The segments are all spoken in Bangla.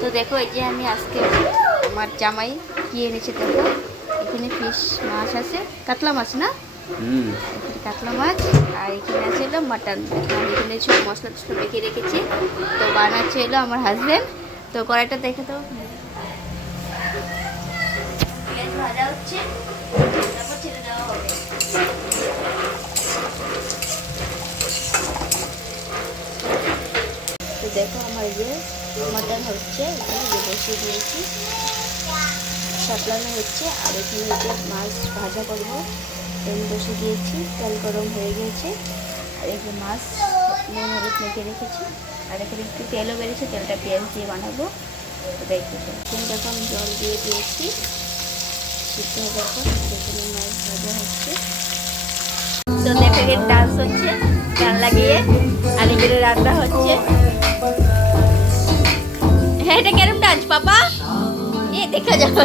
তো দেখো এই যে আমি আজকে আমার জামাই কি এনেছে দেখো, এখানে ফিশ মাছ আছে, কাতলা মাছ না, এখানে কাতলা মাছ, আর এখানে আছে হলো মাটন। আমি এখানে সব মশলা টশলা মেখে রেখেছি, তো বানাচ্ছে হলো আমার হাজব্যান্ড। তো কড়াইটা দেখে তো পেঁয়াজ ভাজা হচ্ছে, তারপর ছেড়ে দেওয়া হবে। তো দেখো আমার যে মাটন হচ্ছে, এখানে যে বসিয়ে দিয়েছি, সাতলানো হচ্ছে। আর এখানে যে মাছ ভাজা করবো, তেল বসিয়ে দিয়েছি, তেল গরম হয়ে গিয়েছে। আর এই যে মাছ নুন হলুদ মেখে রেখেছি, আর এখানে একটু তেলও বেড়েছে, তেলটা পেঁয়াজ দিয়ে বানাবো। তো দেখতেছি এখন দেখো আমি জল দিয়ে দিয়েছি, সিদ্ধ হবে এখন। আর এখানে মাছ ভাজা হচ্ছে, তো দেখো এখানে ডান্স হচ্ছে গান লাগিয়ে, আর এখানে রান্না হচ্ছে। হ্যাঁ, এটা কেরম ডান্স পাপা? দেখা যাবে।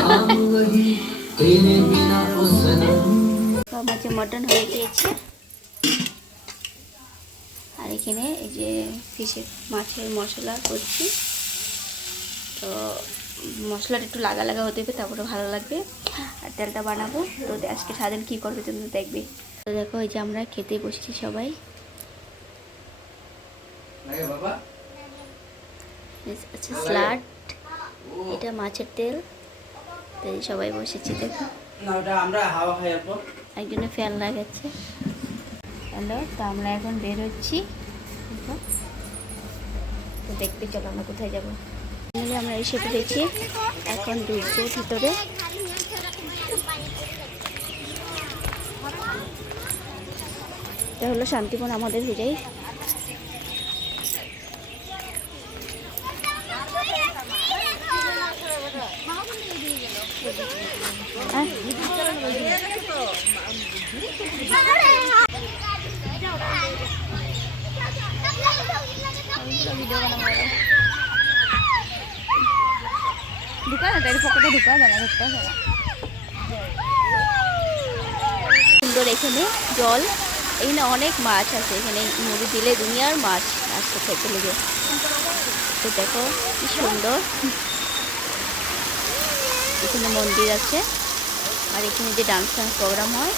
মাছে মটন হয়ে গিয়েছে, আর এখানে এই যে ফিশের মাছের মশলা করছি। তো মশলাটা একটু লাগা লাগা হতে হবে, তারপরে ভালো লাগবে। আর তেলটা বানাবো। তো আজকে সারাদিন কী করবে তুমি দেখবে। তো দেখো এই যে আমরা খেতে বসছি সবাই। আচ্ছা, স্যালাড, এটা মাছের তেল। তো সবাই বসেছি দেখো, একজনে ফ্যান লাগাচ্ছে। হ্যালো, তো আমরা এখন বের হচ্ছি। তো দেখতে চলো আমরা কোথায় যাবো। আমরা এসে পড়েছি, এখন ঢুকবো ভিতরে। এটা হলো শান্তিবন আমাদের হিরেই। ঢুকা না, তাই পকেটে ঢুকা যায় না, ঢুকতে হয় না। সুন্দর এখানে জল, এখানে অনেক মাছ আছে, এখানে নদী দিলে দুনিয়ার মাছ আসতে খেতে লেগে। তো দেখো কি সুন্দর, এখানে মন্দির আছে, আর এখানে যে ডান্স প্রোগ্রাম হয়,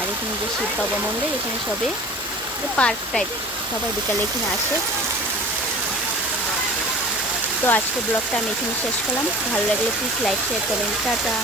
আর এখানে যে শিব বাবা মন্দির, এখানে সবে পার্ক টাইপ, সবাই বিকালে এখানে আসে। তো আজকে ব্লগটা আমি এখানে শেষ করলাম। ভালো লাগলে please like share comment, tata.